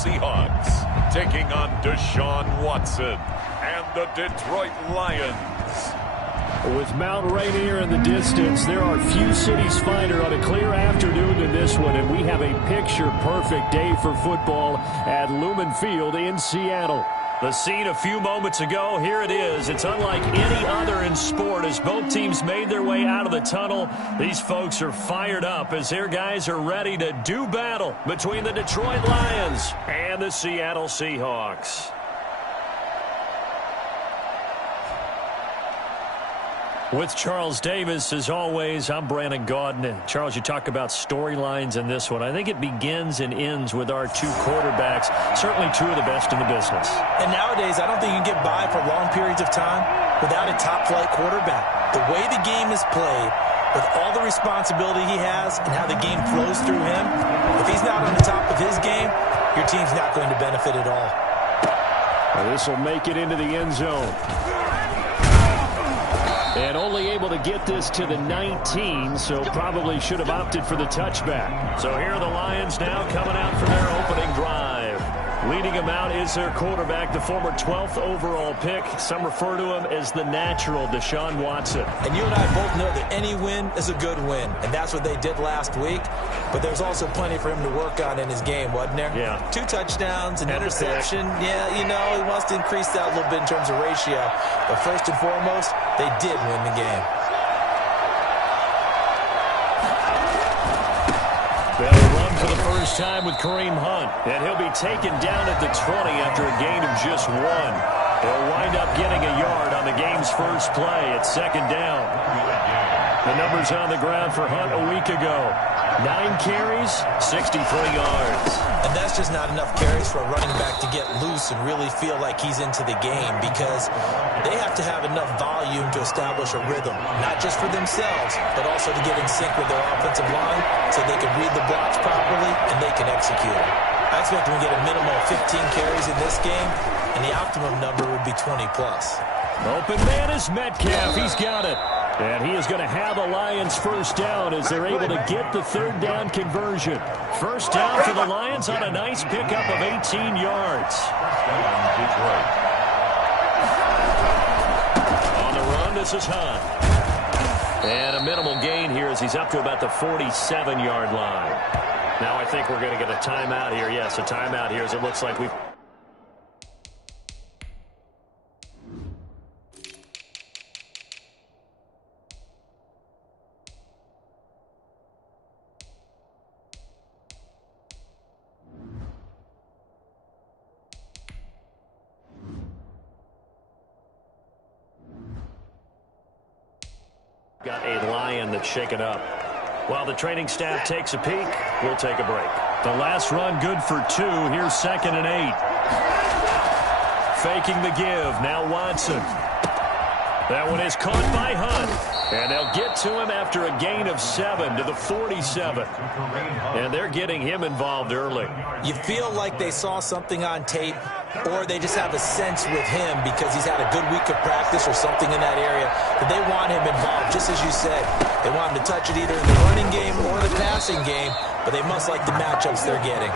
Seahawks taking on Deshaun Watson and the Detroit Lions. With Mount Rainier in the distance, there are few cities finer on a clear afternoon than this one, and we have a picture-perfect day for football at Lumen Field in Seattle. The scene a few moments ago, here it is. It's unlike any other in sport as both teams made their way out of the tunnel. These folks are fired up as their guys are ready to do battle between the Detroit Lions and the Seattle Seahawks. With Charles Davis, as always, I'm Brandon Gaudin. Charles, you talk about storylines in this one. I think it begins and ends with our two quarterbacks, certainly two of the best in the business. And nowadays, I don't think you can get by for long periods of time without a top-flight quarterback. The way the game is played, with all the responsibility he has and how the game flows through him, if he's not on the top of his game, your team's not going to benefit at all. Well, this will make it into the end zone. And only able to get this to the 19, so probably should have opted for the touchback. So here are the Lions now coming out for their opening drive. Leading them out is their quarterback, the former 12th overall pick. Some refer to him as the natural, Deshaun Watson. And you and I both know that any win is a good win, and that's what they did last week. But there's also plenty for him to work on in his game, wasn't there? Yeah. 2 touchdowns, an interception. Yeah, you know, he wants to increase that a little bit in terms of ratio. But first and foremost, they did win the game. They'll run for the first time with Kareem Hunt, and he'll be taken down at the 20 after a gain of just 1. He'll wind up getting a yard on the game's first play at second down. The numbers on the ground for Hunt a week ago. 9 carries, 63 yards. And that's just not enough carries for a running back to get loose and really feel like he's into the game, because they have to have enough volume to establish a rhythm, not just for themselves, but also to get in sync with their offensive line so they can read the blocks properly and they can execute it. I expect them to get a minimum of 15 carries in this game, and the optimum number would be 20+. Open man is Metcalf. He's got it. And he is going to have a Lions first down as they're able to get the third down conversion. First down for the Lions on a nice pickup of 18 yards. On the run, this is Hunt. And a minimal gain here as he's up to about the 47-yard line. Now I think we're going to get a timeout here. Yes, a timeout here as it looks like we've... Got a Lion that's shaken up. While the training staff takes a peek, we'll take a break. The last run good for 2. Here's 2nd and 8. Faking the give. Now Watson. That one is caught by Hunt. And they'll get to him after a gain of 7 to the 47. And they're getting him involved early. You feel like they saw something on tape, or they just have a sense with him because he's had a good week of practice or something in that area that they want him involved. Just as you said, they want him to touch it either in the running game or the passing game, but they must like the matchups they're getting.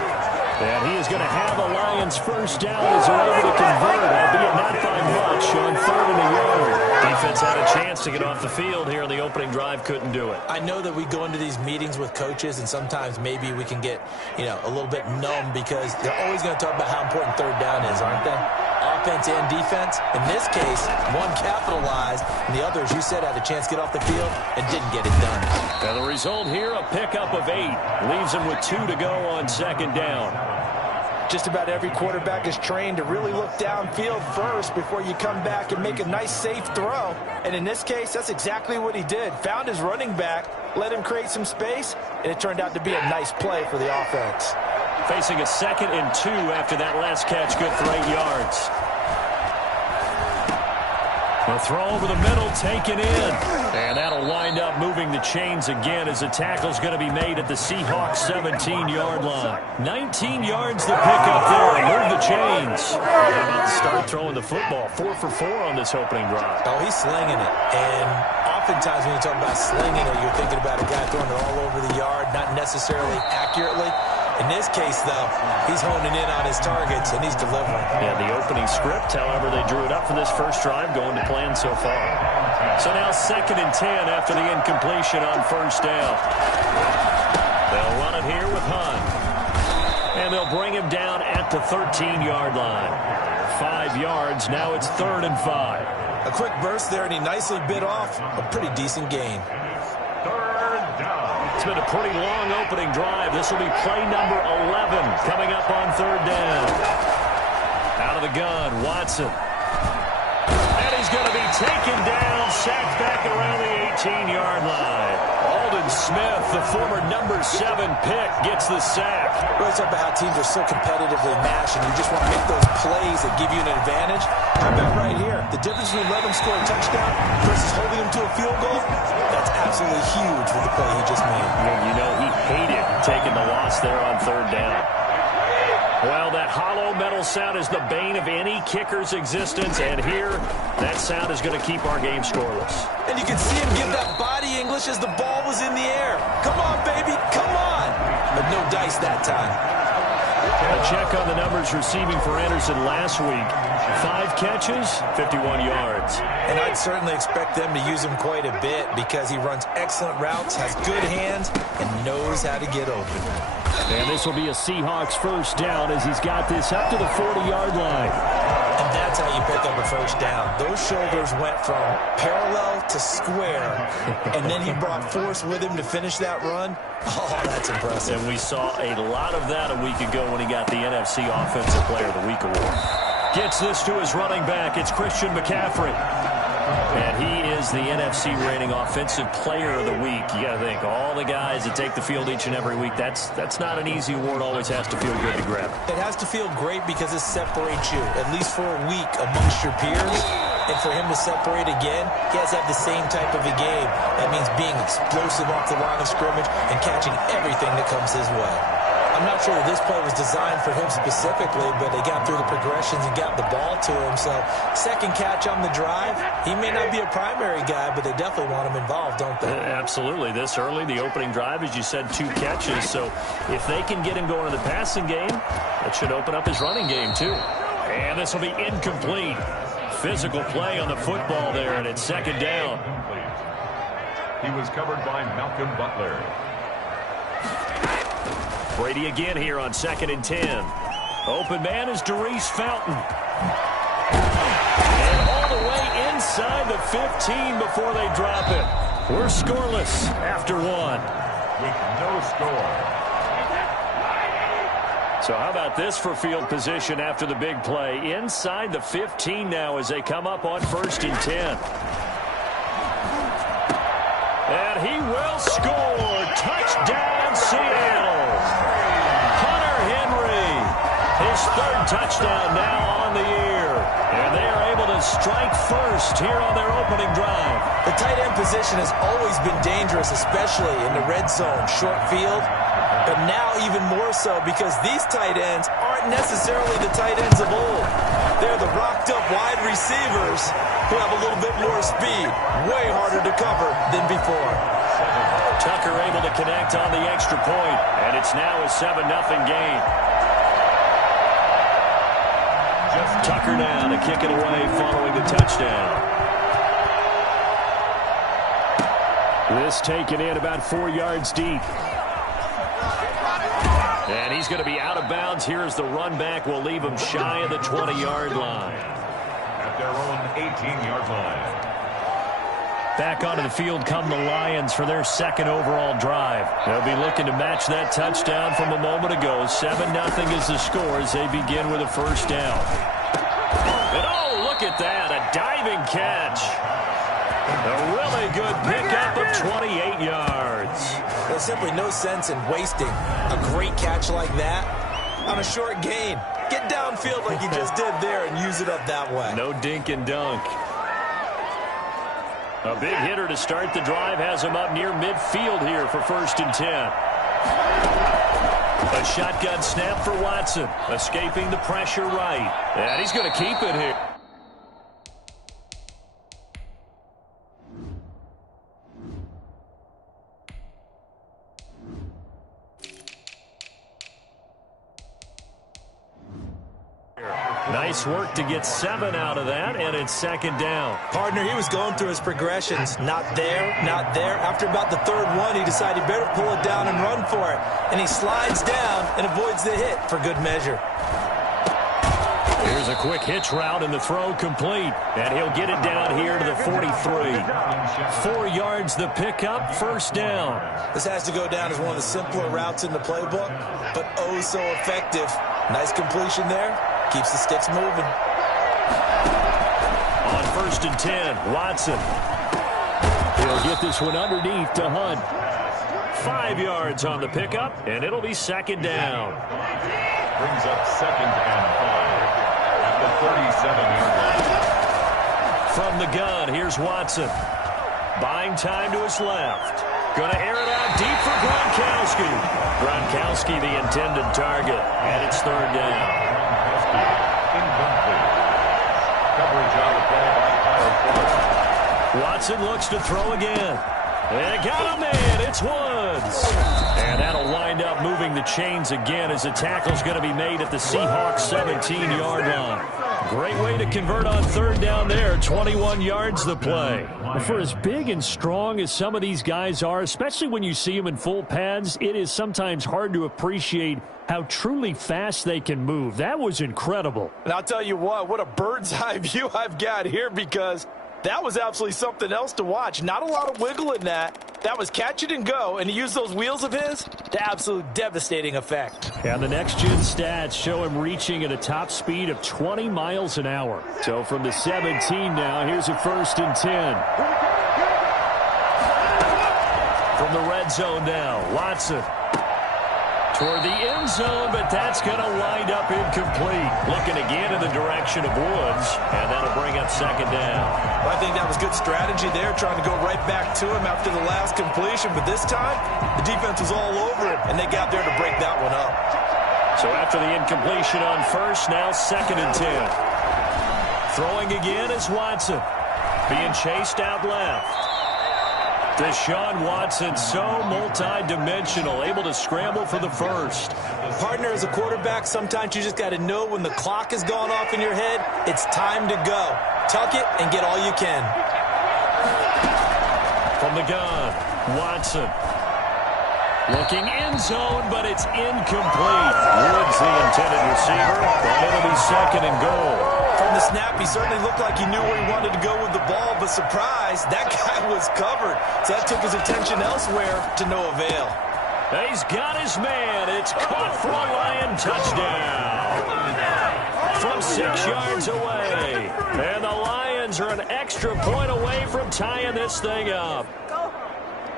And he is going to have a Lions first down as they're able to convert, albeit not by much, on 3rd and a yard. Defense had a chance to get off the field here in the opening drive, couldn't do it. I know that we go into these meetings with coaches, and sometimes maybe we can get, a little bit numb because they're always going to talk about how important 3rd down is, aren't they? Offense and defense. In this case, one capitalized, and the other, as you said, had a chance to get off the field and didn't get it done. And the result here, a pickup of 8. Leaves them with 2 to go on 2nd down. Just about every quarterback is trained to really look downfield first before you come back and make a nice, safe throw. And in this case, that's exactly what he did. Found his running back, let him create some space, and it turned out to be a nice play for the offense. Facing a 2nd and 2 after that last catch, good for 8 yards. The throw over the middle, taken in. And that'll wind up moving the chains again as the tackle's going to be made at the Seahawks 17-yard line. 19 yards the pickup there. Move the chains. How about to start throwing the football? 4 for 4 on this opening drive. Oh, he's slinging it. And oftentimes when you talk about slinging it, you're thinking about a guy throwing it all over the yard, not necessarily accurately. In this case, though, he's honing in on his targets, and he's delivering. Yeah, the opening script, however, they drew it up for this first drive, going to plan so far. So now 2nd and 10 after the incompletion on first down. They'll run it here with Hunt. And they'll bring him down at the 13-yard line. 5 yards, now it's 3rd and 5. A quick burst there, and he nicely bit off a pretty decent gain. It's been a pretty long opening drive. This will be play number 11 coming up on 3rd down. Out of the gun, Watson. And he's going to be taken down, sacked back around the 18-yard line. Aldon Smith, the former number 7 pick, gets the sack. Really talk about how teams are so competitively matched, and you just want to make those plays that give you an advantage. How about right here? The difference between letting him score a touchdown versus holding him to a field goal, that's absolutely huge with the play he just made. You know he hated taking the loss there on 3rd down. Well, that hollow metal sound is the bane of any kicker's existence, and here, that sound is going to keep our game scoreless. And you can see him give that body English as the ball was in the air. Come on, baby, come on! But no dice that time. A check on the numbers receiving for Anderson last week. 5 catches, 51 yards. And I'd certainly expect them to use him quite a bit because he runs excellent routes, has good hands, and knows how to get open. And this will be a Seahawks first down as he's got this up to the 40-yard line. And that's how you pick up a first down. Those shoulders went from parallel to square, and then he brought force with him to finish that run. Oh, that's impressive. And we saw a lot of that a week ago when he got the NFC Offensive Player of the Week award. Gets this to his running back. It's Christian McCaffrey. And he is the NFC reigning Offensive Player of the Week. You got to think, all the guys that take the field each and every week, that's not an easy award. Always has to feel good to grab it. It has to feel great because it separates you, at least for a week, amongst your peers. And for him to separate again, he has to have the same type of a game. That means being explosive off the line of scrimmage and catching everything that comes his way. I'm not sure that this play was designed for him specifically, but they got through the progressions and got the ball to him. So, second catch on the drive. He may not be a primary guy, but they definitely want him involved, don't they? Absolutely. This early, the opening drive, as you said, 2 catches. So, if they can get him going in the passing game, that should open up his running game, too. And this will be incomplete. Physical play on the football there, and it's 2nd down. He was covered by Malcolm Butler. Brady again here on 2nd and 10. Open man is Darius Fountain. And all the way inside the 15 before they drop it. We're scoreless after 1. With no score. So how about this for field position after the big play? Inside the 15 now as they come up on 1st and 10. And he will score. Touchdown, Seattle. His 3rd touchdown now on the year. And they are able to strike first here on their opening drive. The tight end position has always been dangerous, especially in the red zone, short field. But now even more so because these tight ends aren't necessarily the tight ends of old. They're the rocked-up wide receivers who have a little bit more speed. Way harder to cover than before. Tucker able to connect on the extra point. And it's now a 7-0 game. Tucker now to kick it away following the touchdown. This taken in about 4 yards deep. And he's going to be out of bounds here as the run back will leave him shy of the 20-yard line. At their own 18-yard line. Back onto the field come the Lions for their 2nd overall drive. They'll be looking to match that touchdown from a moment ago. 7-0 is the score as they begin with a first down. And oh, look at that, a diving catch. A really good pickup of 28 yards. There's simply no sense in wasting a great catch like that on a short gain. Get downfield like you just did there and use it up that way. No dink and dunk. A big hitter to start the drive has him up near midfield here for 1st and 10. A shotgun snap for Watson, escaping the pressure right. And he's going to keep it here. Nice work to get 7 out of that, and it's second down. Partner, he was going through his progressions. Not there, not there. After about the third one, he decided he better pull it down and run for it. And he slides down and avoids the hit for good measure. Here's a quick hitch route, and the throw complete. And he'll get it down here to the 43. 4 yards the pickup, first down. This has to go down as one of the simpler routes in the playbook, but oh so effective. Nice completion there. Keeps the sticks moving. On first and 10, Watson. He'll get this one underneath to Hunt. 5 yards on the pickup, and it'll be second down. Brings up second and 5 at the 37-yard line. From the gun, here's Watson. Buying time to his left. Going to air it out deep for Gronkowski. Gronkowski, the intended target, and it's third down. Incomplete. Coverage on the play by Kyle Clark. Watson looks to throw again. And got him, man. It's Woods. And that'll wind up moving the chains again as the tackle's going to be made at the Seahawks 17-yard line. Great way to convert on third down there. 21 yards the play. For as big and strong as some of these guys are, especially when you see them in full pads, it is sometimes hard to appreciate how truly fast they can move. That was incredible. And I'll tell you what a bird's eye view I've got here, because that was absolutely something else to watch. Not a lot of wiggle in that. That was catch it and go, and he used those wheels of his to absolute devastating effect. And the next-gen stats show him reaching at a top speed of 20 miles an hour. So from the 17 now, here's a first and 10. From the red zone now, Watson. Toward the end zone, but that's going to wind up incomplete. Looking again in the direction of Woods, and that'll bring up second down. Well, I think that was good strategy there, trying to go right back to him after the last completion. But this time, the defense was all over him, and they got there to break that one up. So after the incompletion on first, now second and 10. Throwing again is Watson. Being chased out left. Deshaun Watson, so multi-dimensional, able to scramble for the first. Partner, as a quarterback, sometimes you just got to know when the clock has gone off in your head, it's time to go. Tuck it and get all you can. From the gun, Watson. Looking end zone, but it's incomplete. Woods, the intended receiver, and it'll be second and goal. From the snap, he certainly looked like he knew where he wanted to go with the ball, but surprise, that guy was covered. So that took his attention elsewhere to no avail. He's got his man. It's caught for a Lion touchdown. From 6 yards away. And the Lions are an extra point away from tying this thing up.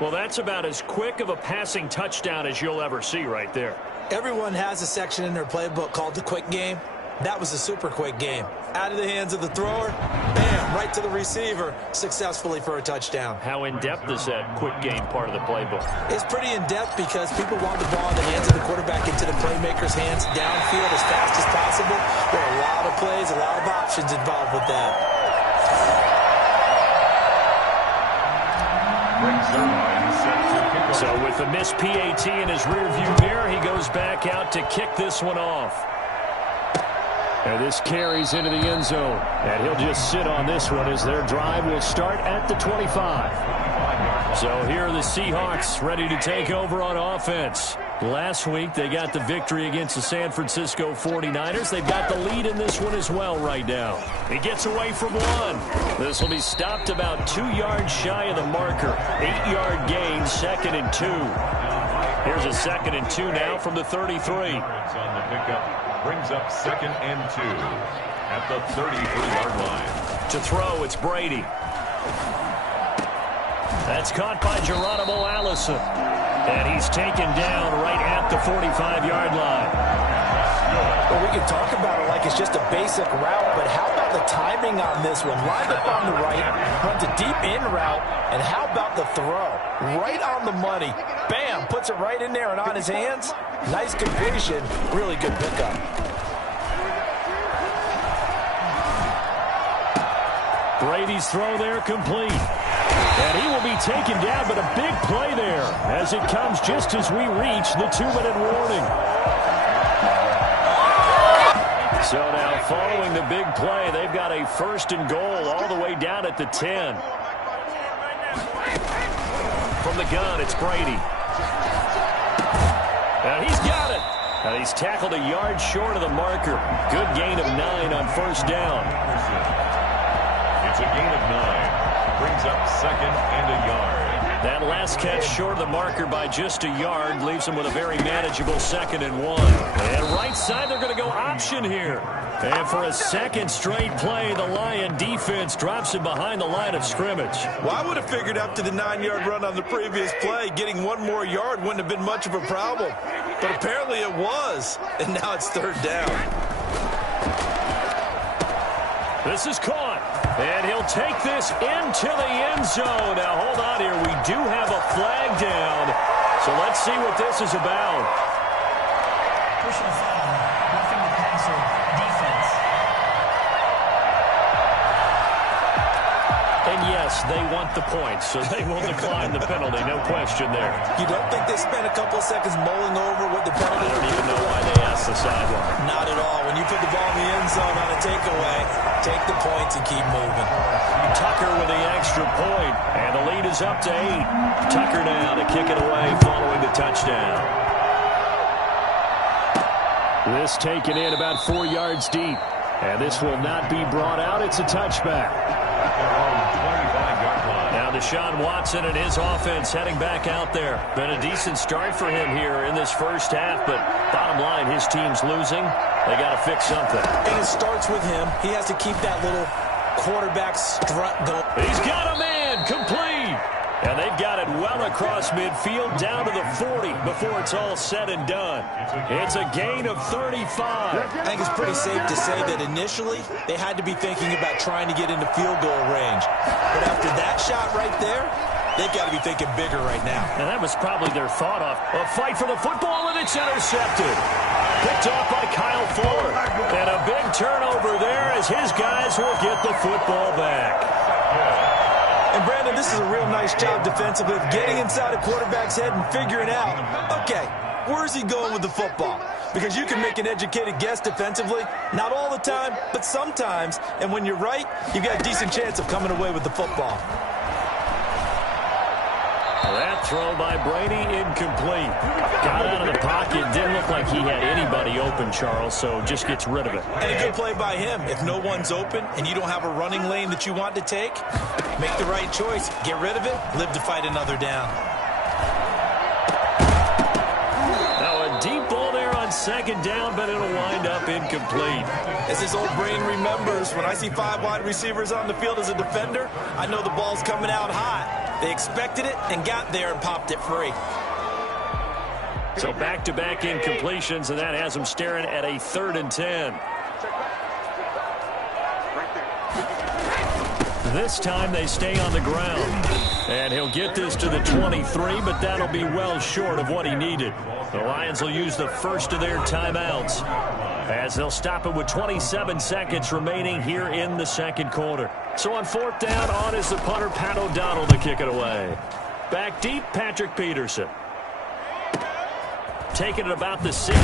Well, that's about as quick of a passing touchdown as you'll ever see right there. Everyone has a section in their playbook called the quick game. That was a super quick game. Out of the hands of the thrower, bam, right to the receiver, successfully for a touchdown. How in-depth is that quick game part of the playbook? It's pretty in-depth because people want the ball in the hands of the quarterback into the playmaker's hands downfield as fast as possible. There are a lot of plays, a lot of options involved with that. So with the missed PAT in his rearview mirror, he goes back out to kick this one off. And this carries into the end zone. And he'll just sit on this one as their drive will start at the 25. So here are the Seahawks ready to take over on offense. Last week they got the victory against the San Francisco 49ers. They've got the lead in this one as well right now. He gets away from one. This will be stopped about 2 yards shy of the marker. 8-yard gain, second and 2. Here's a second and 2 now from the 33. On the pickup. Brings up second and 2 at the 33-yard line. To throw, it's Brady. That's caught by Geronimo Allison. And he's taken down right at the 45-yard line. Well, we can talk about it like it's just a basic route, but how about the timing on this one? Lined up on the right, runs a deep in route, and how about the throw? Right on the money. Bam, puts it right in there and on his hands. Nice completion, really good pickup. Brady's throw there complete. And he will be taken down, but a big play there as it comes just as we reach the 2-minute warning. So now following the big play, they've got a 1st and goal all the way down at the 10. From the gun, it's Brady. And he's got it. And he's tackled a yard short of the marker. Good gain of 9 on 1st down. It's a gain of 9. Brings up 2nd and a yard. That last catch short of the marker by just a yard leaves him with a very manageable 2nd and 1. And right side, they're going to go option here. And for a 2nd straight play, the Lion defense drops him behind the line of scrimmage. Well, I would have figured after the 9-yard run on the previous play, getting 1 more yard wouldn't have been much of a problem. But apparently it was. And now it's 3rd down. This is caught. And he'll take this into the end zone. Now, hold on here. We do have a flag down. So let's see what this is about. Personal foul. Roughing the passer. Defense. And yes, they want the points, so they will decline the penalty. No question there. You don't think they spent a couple of seconds mulling over what the penalty I don't even know why they asked the sideline. Not at all. When you put the ball in the end zone on a takeaway, take the points and keep moving. Tucker with the extra point, and the lead is up to 8. Tucker now to kick it away following the touchdown. This taken in about 4 yards deep, and this will not be brought out. It's a touchback. Now Deshaun Watson and his offense heading back out there. Been a decent start for him here in this 1st half, but bottom line, his team's losing. They got to fix something. And it starts with him. He has to keep that little quarterback strut going. He's got a man complete. And they've got it well across midfield down to the 40 before it's all said and done. It's a gain of 35. I think it's pretty safe to say that initially they had to be thinking about trying to get into field goal range. But after that shot right there, they've got to be thinking bigger right now. And that was probably their thought off. A fight for the football, and it's intercepted. Picked off by Kyle Fuller. And a big turnover there as his guys will get the football back. And, Brandon, this is a real nice job defensively of getting inside a quarterback's head and figuring out, okay, where's he going with the football? Because you can make an educated guess defensively, not all the time, but sometimes. And when you're right, you've got a decent chance of coming away with the football. That throw by Brady, incomplete. Got out of the pocket. Didn't look like he had anybody open, Charles, so just gets rid of it. And a good play by him. If no one's open and you don't have a running lane that you want to take, make the right choice. Get rid of it. Live to fight another down. Now a deep ball there on 2nd down, but it'll wind up incomplete. As his old brain remembers, when I see 5 wide receivers on the field as a defender, I know the ball's coming out hot. They expected it and got there and popped it free. So back-to-back incompletions, and that has them staring at a 3rd and 10. This time they stay on the ground. And he'll get this to the 23, but that'll be well short of what he needed. The Lions will use the first of their timeouts as they'll stop it with 27 seconds remaining here in the 2nd quarter. So on 4th down, on is the punter, Pat O'Donnell, to kick it away. Back deep, Patrick Peterson. Taking it about the 16.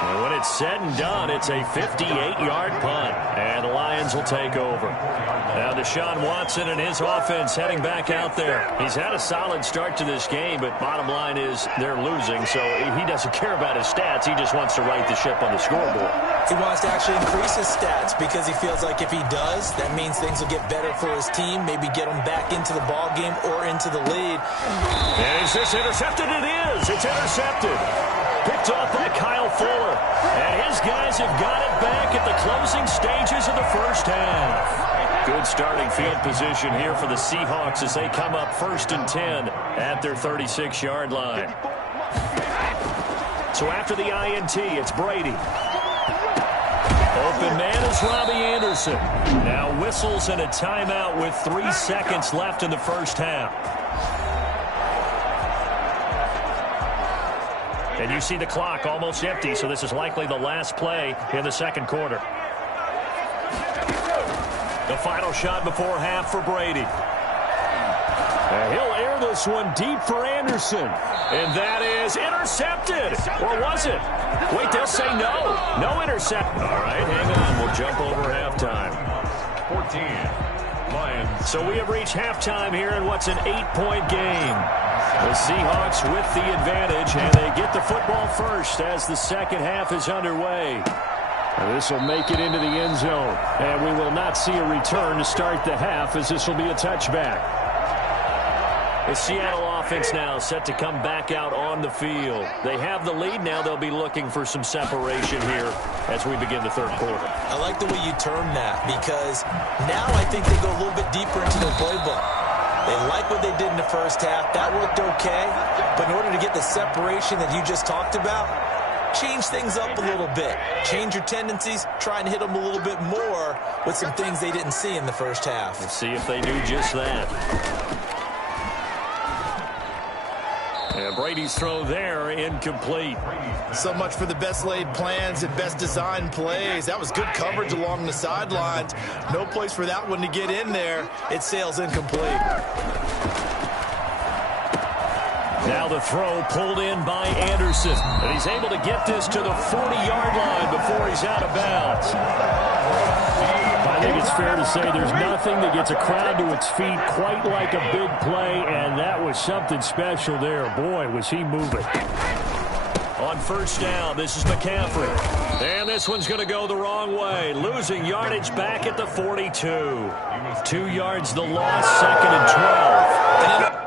And when it's said and done, it's a 58-yard punt. And the Lions will take over. Now Deshaun Watson and his offense heading back out there. He's had a solid start to this game, but bottom line is they're losing, so he doesn't care about his stats. He just wants to right the ship on the scoreboard. He wants to actually increase his stats because he feels like if he does, that means things will get better for his team, maybe get him back into the ball game or into the lead. And is this intercepted? It is. It's intercepted. Picked off by Kyle Fuller. And his guys have got it back at the closing stages of the 1st half. Good starting field position here for the Seahawks as they come up 1st and 10 at their 36-yard line. So after the INT, it's Brady. Open man is Robbie Anderson. Now whistles and a timeout with 3 seconds left in the 1st half. And you see the clock almost empty, so this is likely the last play in the 2nd quarter. The final shot before half for Brady. And he'll air this one deep for Anderson. And that is intercepted. Or was it? Wait, they'll say no. No intercept. All right, hang on. We'll jump over halftime. 14, Lions. So we have reached halftime here in what's an 8-point game. The Seahawks with the advantage, and they get the football first as the second half is underway. This will make it into the end zone, and we will not see a return to start the half as this will be a touchback. The Seattle offense now set to come back out on the field. They have the lead. Now they'll be looking for some separation here as we begin the third quarter. I like the way you term that because now I think they go a little bit deeper into their playbook. They like what they did in the first half. That worked okay. But in order to get the separation that you just talked about, change things up a little bit. Change your tendencies. Try and hit them a little bit more with some things they didn't see in the first half. Let's see if they do just that. And Brady's throw there, incomplete. So much for the best laid plans and best designed plays. That was good coverage along the sidelines. No place for that one to get in there. It sails incomplete. Now the throw pulled in by Anderson. And he's able to get this to the 40-yard line before he's out of bounds. I think it's fair to say there's nothing that gets a crowd to its feet quite like a big play, and that was something special there. Boy, was he moving. On first down, this is McCaffrey. And this one's going to go the wrong way. Losing yardage back at the 42. 2 yards the loss, 2nd and 12.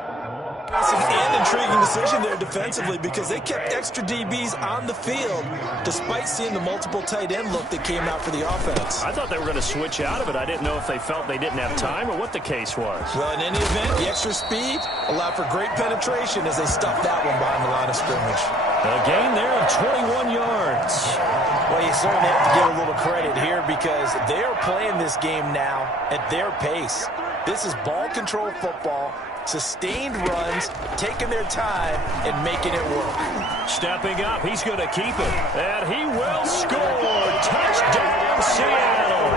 An intriguing decision there defensively because they kept extra DBs on the field despite seeing the multiple tight end look that came out for the offense. I thought they were going to switch out of it. I didn't know if they felt they didn't have time or what the case was. Well, in any event, the extra speed allowed for great penetration as they stuffed that one behind the line of scrimmage. A gain there of 21 yards. Well, you certainly have to give a little credit here because they are playing this game now at their pace. This is ball control football. Sustained runs, taking their time, and making it work. Stepping up, he's going to keep it. And he will score. Touchdown, Seattle.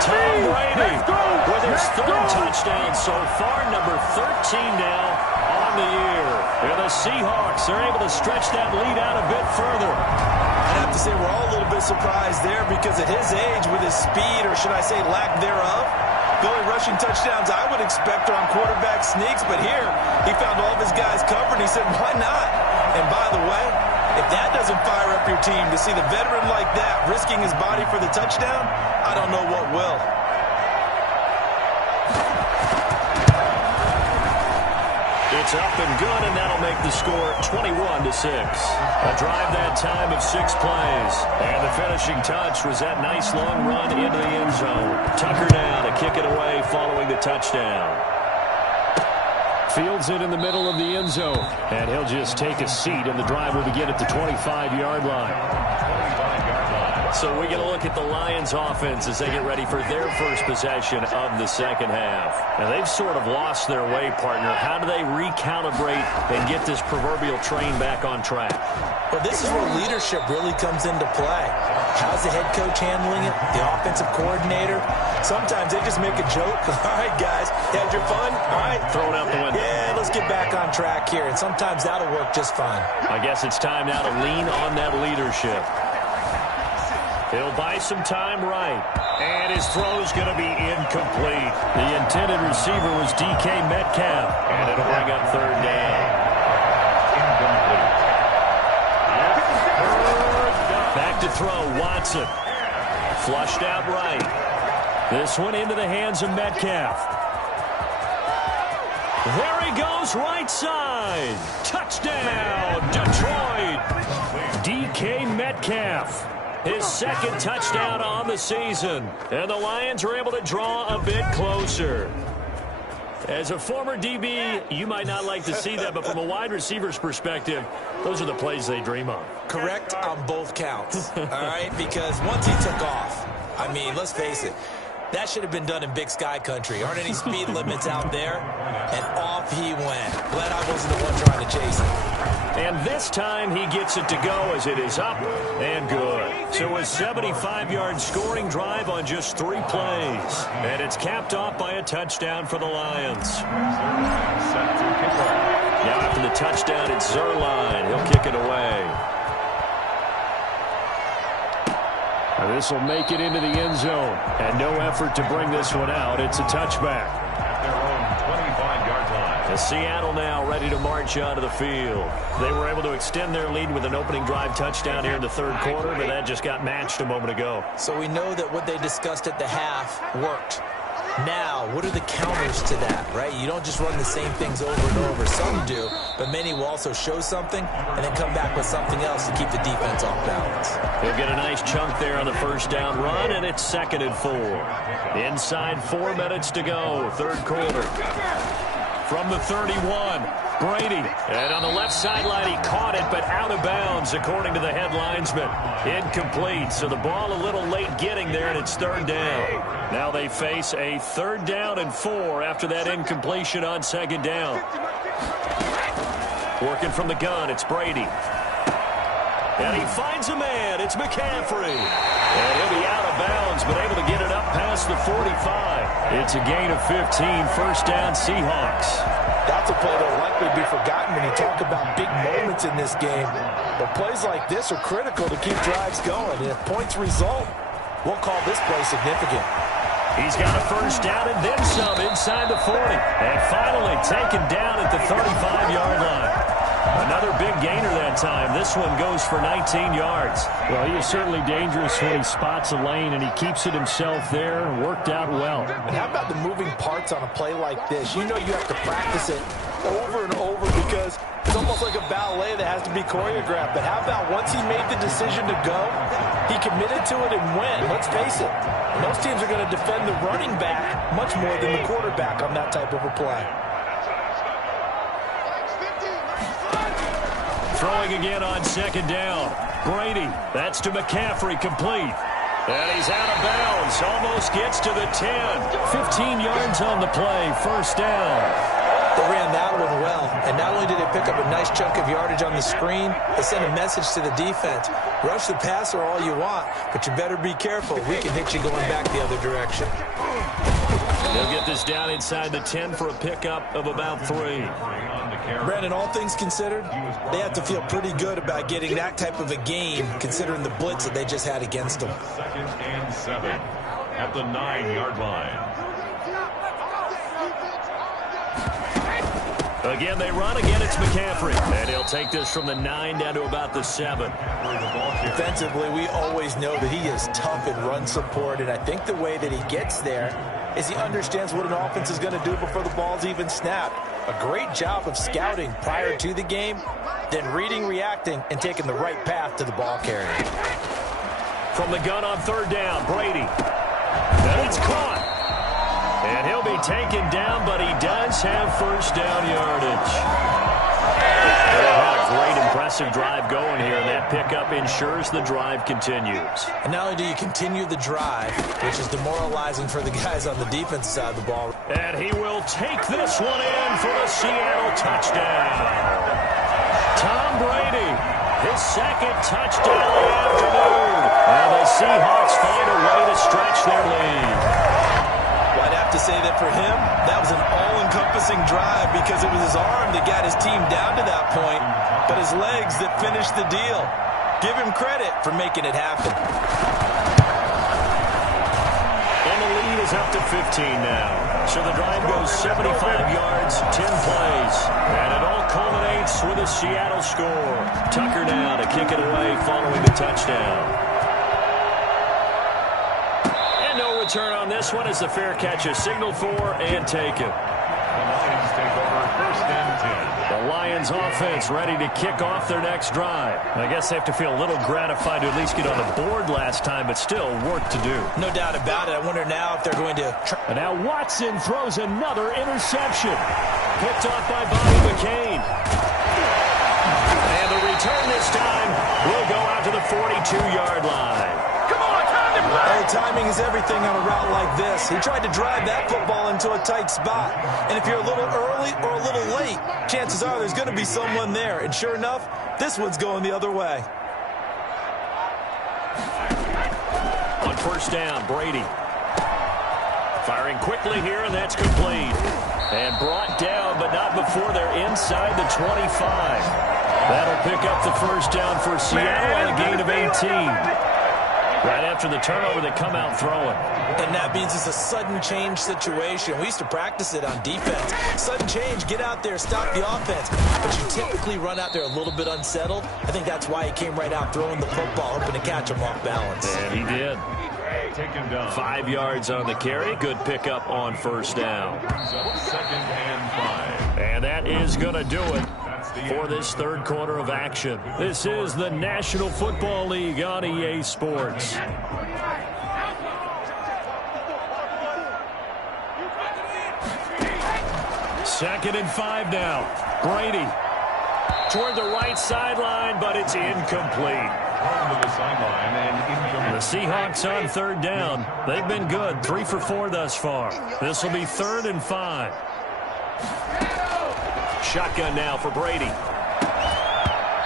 Tom Brady with his third touchdown so far, number 13 now on the year. And the Seahawks are able to stretch that lead out a bit further. I'd have to say we're all a little bit surprised there because at his age, with his speed, or should I say lack thereof, the only rushing touchdowns I would expect are on quarterback sneaks, but here he found all of his guys covered. He said, why not? And by the way, if that doesn't fire up your team to see the veteran like that risking his body for the touchdown, I don't know what will. It's up and good, and that'll make the score 21-6. A drive that time of 6 plays. And the finishing touch was that nice long run into the end zone. Tucker now to kick it away following the touchdown. Fields it in the middle of the end zone. And he'll just take a seat, and the drive will begin at the 25-yard line. So we get a look at the Lions offense as they get ready for their first possession of the second half. And they've sort of lost their way, partner. How do they recalibrate and get this proverbial train back on track? Well, this is where leadership really comes into play. How's the head coach handling it? The offensive coordinator? Sometimes they just make a joke. All right, guys, you had your fun? All right. Thrown out the window. Yeah, let's get back on track here. And sometimes that'll work just fine. I guess it's time now to lean on that leadership. He'll buy some time right. And his throw's going to be incomplete. The intended receiver was DK Metcalf. And it'll bring up third down. Back to throw, Watson. Flushed out right. This one into the hands of Metcalf. There he goes, right side. Touchdown, Detroit. DK Metcalf. His second touchdown on the season. And the Lions are able to draw a bit closer. As a former DB, you might not like to see that, but from a wide receiver's perspective, those are the plays they dream of. Correct on both counts, all right? Because once he took off, I mean, let's face it, that should have been done in Big Sky Country. Aren't any speed limits out there? And off he went. Glad I wasn't the one trying to chase him. And this time he gets it to go as it is up and good. So a 75-yard scoring drive on just 3 plays. And it's capped off by a touchdown for the Lions. Now after the touchdown, it's Zerline. He'll kick it away. This will make it into the end zone. And no effort to bring this one out. It's a touchback. At their own 25-yard line. And Seattle now ready to march onto the field. They were able to extend their lead with an opening drive touchdown here in the third quarter, but that just got matched a moment ago. So we know that what they discussed at the half worked. Now, what are the counters to that, right? You don't just run the same things over and over. Some do, but many will also show something and then come back with something else to keep the defense off balance. He'll get a nice chunk there on the first down run, and it's 2nd and 4. Inside 4 minutes to go, third quarter. From the 31, Brady. And on the left sideline, he caught it, but out of bounds, according to the head linesman. Incomplete, so the ball a little late getting there, and it's 3rd down. Now they face a 3rd down and 4 after that incompletion on 2nd down. Working from the gun, it's Brady. And he finds a man. It's McCaffrey. And he'll be out of bounds, but able to get it up past the 45. It's a gain of 15, first down Seahawks. That's a play that will likely be forgotten when you talk about big moments in this game. But plays like this are critical to keep drives going. And if points result, we'll call this play significant. He's got a first down and then some inside the 40. And finally taken down at the 35-yard line. Another big gainer that time. This one goes for 19 yards. Well, he is certainly dangerous when he spots a lane, and he keeps it himself there. Worked out well. And how about the moving parts on a play like this? You know you have to practice it over and over because it's almost like a ballet that has to be choreographed. But how about once he made the decision to go, he committed to it and went. Let's face it, most teams are going to defend the running back much more than the quarterback on that type of a play. Throwing again on 2nd down. Brady, that's to McCaffrey, complete. And he's out of bounds, almost gets to the 10. 15 yards on the play, first down. They ran that one well, and not only did they pick up a nice chunk of yardage on the screen, they sent a message to the defense. Rush the passer all you want, but you better be careful. We can hit you going back the other direction. They'll get this down inside the 10 for a pickup of about 3. Brandon, all things considered, they have to feel pretty good about getting that type of a gain, considering the blitz that they just had against them. 2nd and 7 at the 9-yard line. Again, they run. Again, it's McCaffrey. And he'll take this from the 9 down to about the 7. Defensively, we always know that he is tough in run support, and I think the way that he gets there is he understands what an offense is going to do before the ball's even snapped. A great job of scouting prior to the game, then reading, reacting, and taking the right path to the ball carrier. From the gun on 3rd down, Brady. And it's caught. And he'll be taken down, but he does have first down yardage. They've had a great, impressive drive going here, and that pickup ensures the drive continues. And not only do you continue the drive, which is demoralizing for the guys on the defensive side of the ball. And he will take this one in for the Seattle touchdown. Tom Brady, his 2nd touchdown of the afternoon. And the Seahawks find a way to stretch their lead. Well, I'd have to say that for him, that was an all-encompassing drive because it was his arm that got his team down to that point, but his legs that finished the deal. Give him credit for making it happen. And the lead is up to 15 now. So the drive goes 75 yards, 10 plays. And it all culminates with a Seattle score. Tucker now to kick it away following the touchdown. Return on this one as the fair catch is signaled for and taken. The Lions take over 1st and 10. The Lions offense ready to kick off their next drive. I guess they have to feel a little gratified to at least get on the board last time, but still work to do. No doubt about it. I wonder now if they're going to And now Watson throws another interception. Picked off by Bobby McCain. And the return this time will go out to the 42-yard line. Well, timing is everything on a route like this. He tried to drive that football into a tight spot. And if you're a little early or a little late, chances are there's going to be someone there. And sure enough, this one's going the other way. On first down, Brady. Firing quickly here, and that's complete. And brought down, but not before they're inside the 25. That'll pick up the first down for Seattle on a gain of 18. Right after the turnover, they come out throwing. And that means it's a sudden change situation. We used to practice it on defense. Sudden change, get out there, stop the offense. But you typically run out there a little bit unsettled. I think that's why he came right out throwing the football, hoping to catch him off balance. And he did. 5 yards on the carry. Good pickup on first down. Second and 5. And that is going to do it for this third quarter of action. This is the National Football League on EA Sports. Second and 5 now. Brady toward the right sideline, but it's incomplete. The Seahawks on third down. They've been good. 3 for 4 thus far. This will be 3rd and 5. Shotgun now for Brady.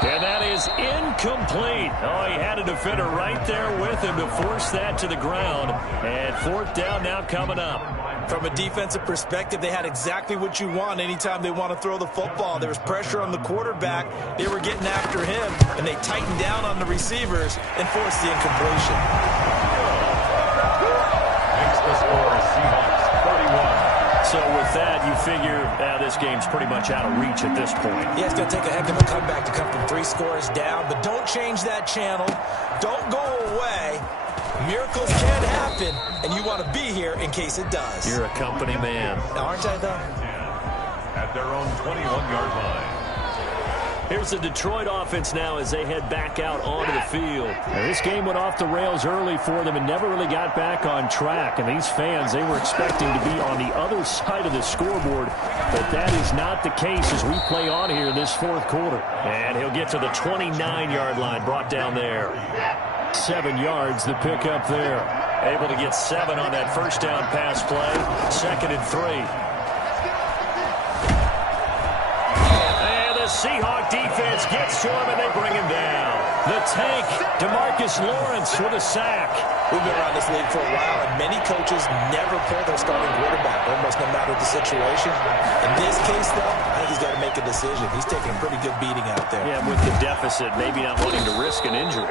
And that is incomplete. Oh, he had a defender right there with him to force that to the ground. And 4th down now coming up. From a defensive perspective, they had exactly what you want anytime they want to throw the football. There was pressure on the quarterback. They were getting after him, and they tightened down on the receivers and forced the incompletion. Makes the score Seahawks 31. So with that, you figure this game's pretty much out of reach at this point. Yeah, it's going to take a heck of a comeback to come from 3 scores down, but don't change that channel. Don't go away. Miracles can happen, and you want to be here in case it does. You're a company man. Now, aren't I, though? At their own 21-yard line. Here's the Detroit offense now as they head back out onto the field. Now, this game went off the rails early for them and never really got back on track. And these fans, they were expecting to be on the other side of the scoreboard. But that is not the case as we play on here in this 4th quarter. And he'll get to the 29-yard line, brought down there. 7 yards, the pickup there. Able to get 7 on that first down pass play. 2nd and 3. Seahawk defense gets to him, and they bring him down. The tank, DeMarcus Lawrence with a sack. We've been around this league for a while, and many coaches never pull their starting quarterback, almost no matter the situation. In this case, though, I think he's got to make a decision. He's taking a pretty good beating out there. Yeah, with the deficit, maybe not wanting to risk an injury.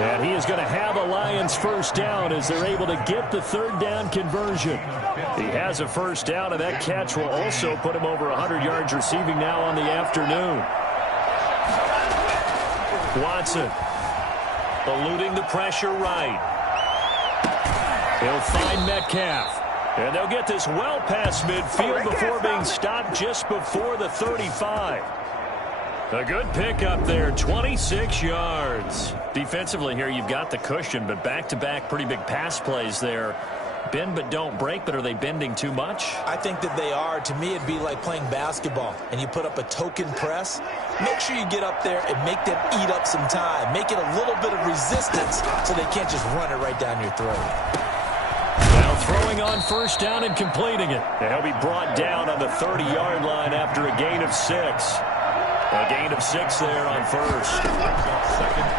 And he is going to have a Lions first down as they're able to get the 3rd down conversion. He has a first down, and that catch will also put him over 100 yards receiving now on the afternoon. Watson eluding the pressure right. He'll find Metcalf. And they'll get this well past midfield before being stopped just before the 35. A good pickup there, 26 yards. Defensively here, you've got the cushion, but back-to-back pretty big pass plays there. Bend but don't break, but are they bending too much? I think that they are. To me, it'd be like playing basketball, and you put up a token press. Make sure you get up there and make them eat up some time. Make it a little bit of resistance so they can't just run it right down your throat. Now throwing on first down and completing it. He'll be brought down on the 30-yard line after a gain of 6. A gain of 6 there on first.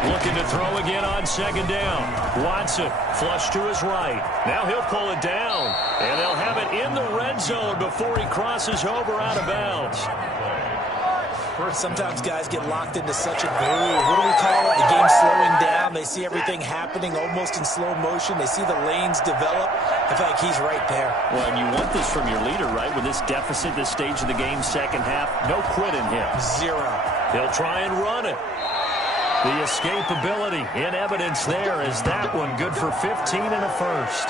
Looking to throw again on 2nd down. Watson flush to his right. Now he'll pull it down. And they'll have it in the red zone before he crosses over out of bounds. Sometimes guys get locked into such a groove. What do we call it? The game's slowing down. They see everything happening almost in slow motion. They see the lanes develop. I feel like he's right there. Well, and you want this from your leader, right? With this deficit, this stage of the game, second half, no quit in him. 0. He'll try and run it. The escapability in evidence there is that one good for 15 and a first.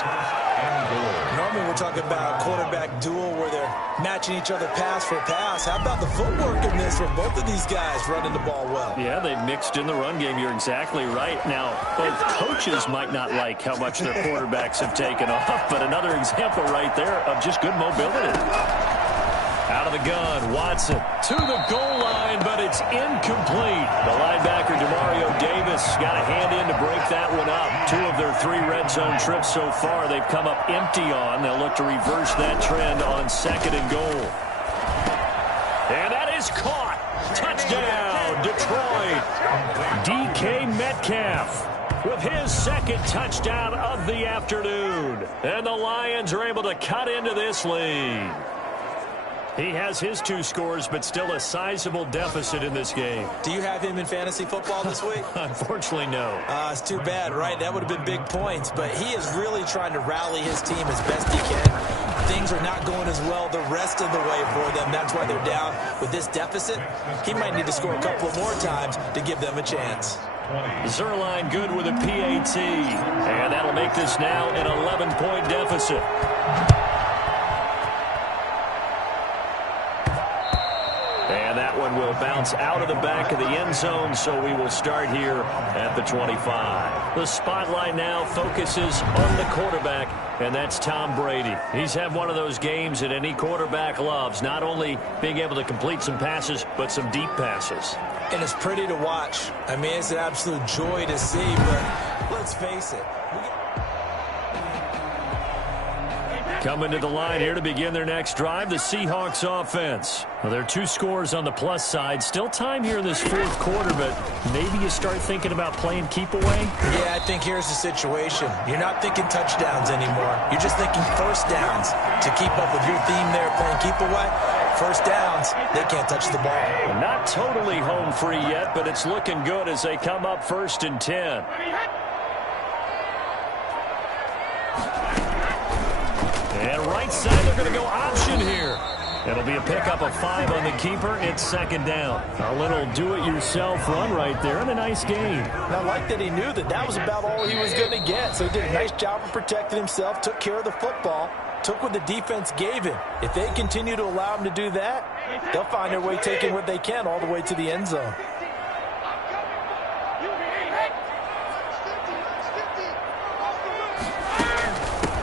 Normally we're talking about a quarterback duel where they're matching each other pass for pass. How about the footwork in this from both of these guys running the ball well? Yeah, they've mixed in the run game. You're exactly right. Now, both coaches might not like how much their quarterbacks have taken off, but another example right there of just good mobility. Out of the gun, Watson to the goal line, but it's incomplete. The linebacker, Demario Davis, got a hand in to break that one up. 2 of their 3 red zone trips so far they've come up empty on. They'll look to reverse that trend on 2nd and goal. And that is caught. Touchdown, Detroit. DK Metcalf with his 2nd touchdown of the afternoon. And the Lions are able to cut into this lead. He has his 2 scores, but still a sizable deficit in this game. Do you have him in fantasy football this week? Unfortunately, no. It's too bad, right? That would have been big points, but he is really trying to rally his team as best he can. Things are not going as well the rest of the way for them. That's why they're down with this deficit. He might need to score a couple more times to give them a chance. Zerline good with a PAT, and that'll make this now an 11-point deficit. And that one will bounce out of the back of the end zone, so we will start here at the 25. The spotlight now focuses on the quarterback, and that's Tom Brady. He's had one of those games that any quarterback loves, not only being able to complete some passes, but some deep passes. And it's pretty to watch. I mean, it's an absolute joy to see, but let's face it. Coming to the line here to begin their next drive, the Seahawks offense. Well, there are 2 scores on the plus side. Still time here in this 4th quarter, but maybe you start thinking about playing keep away? Yeah, I think here's the situation. You're not thinking touchdowns anymore. You're just thinking first downs. To keep up with your theme there, playing keep away, first downs, they can't touch the ball. Not totally home free yet, but it's looking good as they come up 1st and 10. And right side, they're going to go option here. It'll be a pickup of 5 on the keeper. It's 2nd down. A little do-it-yourself run right there and a nice gain. And I like that he knew that that was about all he was going to get. So he did a nice job of protecting himself, took care of the football, took what the defense gave him. If they continue to allow him to do that, they'll find their way taking what they can all the way to the end zone.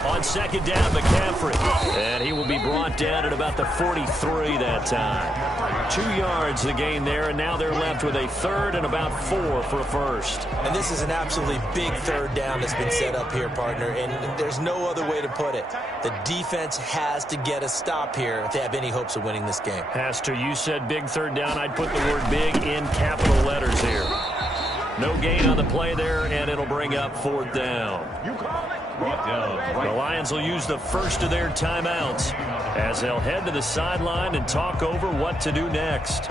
On 2nd down, McCaffrey. And he will be brought down at about the 43 that time. 2 yards the gain there, and now they're left with a 3rd and about 4 for a 1st. And this is an absolutely big 3rd down that's been set up here, partner, and there's no other way to put it. The defense has to get a stop here if they have any hopes of winning this game. Has to. You said big 3rd down. I'd put the word big in capital letters here. No gain on the play there, and it'll bring up 4th down. The Lions will use the first of their timeouts as they'll head to the sideline and talk over what to do next.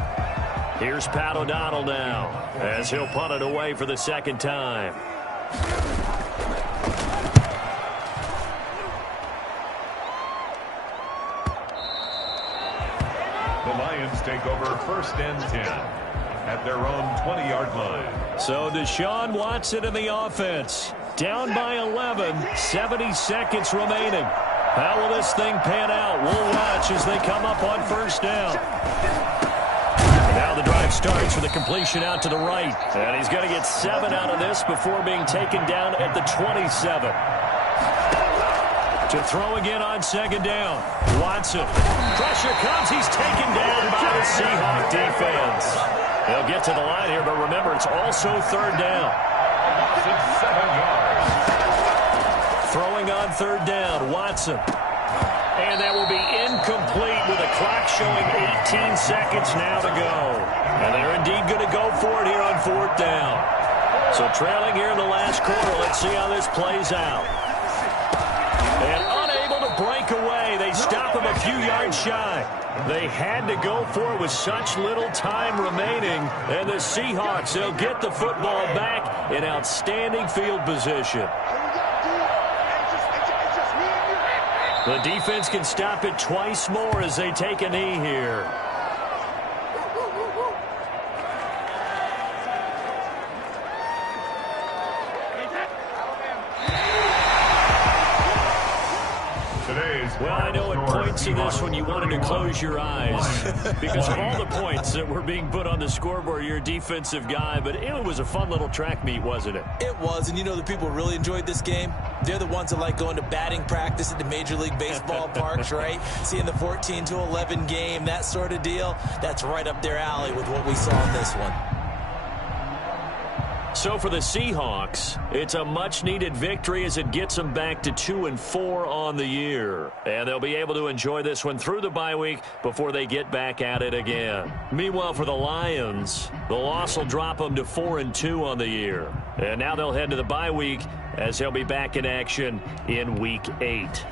Here's Pat O'Donnell now as he'll punt it away for the 2nd time. The Lions take over 1st and 10 at their own 20-yard line. So Deshaun Watson in the offense. Down by 11, 70 seconds remaining. How will this thing pan out? We'll watch as they come up on 1st down. Now the drive starts with a completion out to the right. And he's going to get 7 out of this before being taken down at the 27. To throw again on 2nd down. Watson. Pressure comes. He's taken down by the Seahawk defense. They'll get to the line here, but remember, it's also 3rd down. 7 yards. Throwing on 3rd down, Watson. And that will be incomplete with the clock showing 18 seconds now to go. And they're indeed going to go for it here on 4th down. So trailing here in the last quarter, let's see how this plays out. And unable to break away, they stop him a few yards shy. They had to go for it with such little time remaining. And the Seahawks, they'll get the football back in outstanding field position. The defense can stop it twice more as they take a knee here. Well, I know it points to this when you wanted to close your eyes because of all the points that were being put on the scoreboard. You're a defensive guy, but it was a fun little track meet, wasn't it? It was, and you know the people really enjoyed this game? They're the ones that like going to batting practice at the Major League Baseball parks, right? Seeing the 14-11 game, that sort of deal. That's right up their alley with what we saw in this one. So for the Seahawks, it's a much-needed victory as it gets them back to 2-4 on the year. And they'll be able to enjoy this one through the bye week before they get back at it again. Meanwhile, for the Lions, the loss will drop them to 4-2 on the year. And now they'll head to the bye week as they'll be back in action in Week 8.